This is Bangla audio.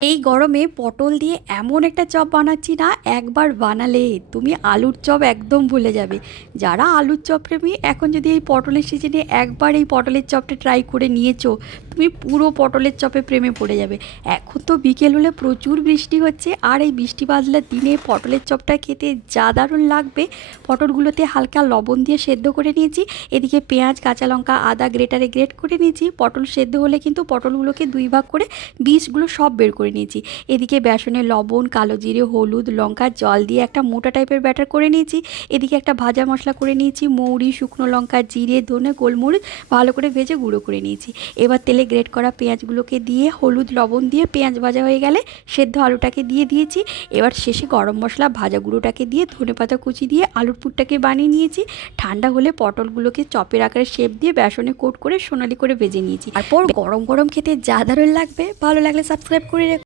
এই গরমে পটল দিয়ে এমন একটা চপ বানাচ্ছি না, একবার বানালে তুমি আলুর চপ একদম ভুলে যাবে। যারা আলুর চপ প্রেমী, এখন যদি এই পটলের সিজনে একবার এই পটলের চপটা ট্রাই করে নিয়েছো, তুমি পুরো পটলের চপে প্রেমে পড়ে যাবে। এখন তো বিকেল হলে প্রচুর বৃষ্টি হচ্ছে, আর এই বৃষ্টি বাদলার দিনে পটলের চপটা খেতে যা দারুণ লাগবে। পটলগুলোতে হালকা লবণ দিয়ে সেদ্ধ করে নিয়েছি। এদিকে পেঁয়াজ, কাঁচা লঙ্কা, আদা গ্রেটারে গ্রেট করে নিয়েছি। পটল সেদ্ধ হলে কিন্তু পটলগুলোকে দুই ভাগ করে বীজগুলো সব বের করে নিয়েছি। এদিকে বেসনে লবণ, কালো জিরে, হলুদ, লঙ্কা, জল দিয়ে একটা মোটা টাইপের ব্যাটার করে নিয়েছি। এদিকে একটা ভাজা মশলা করে নিয়েছি, মৌরি, শুকনো লঙ্কা, জিরে, ধনে, গোলমরিচ ভালো করে ভেজে গুঁড়ো করে নিয়েছি। এবার তেলে গ্রেট করা পেঁয়াজগুলোকে দিয়ে হলুদ লবণ দিয়ে পেঁয়াজ ভাজা হয়ে গেলে সেদ্ধ আলুটাকে দিয়ে দিয়েছি। এবার শেষে গরম মশলা, ভাজা গুঁড়োটাকে দিয়ে ধনেপাতা কুচি দিয়ে আলুর পুরটাকে বানিয়ে নিয়েছি। ঠান্ডা হলে পটলগুলোকে চপের আকারে শেপ দিয়ে বেসনে কোট করে সোনালি করে ভেজে নিয়েছি। তারপর গরম গরম খেতে যা দারুণ লাগবে। ভালো লাগলে সাবস্ক্রাইব করে রেখো।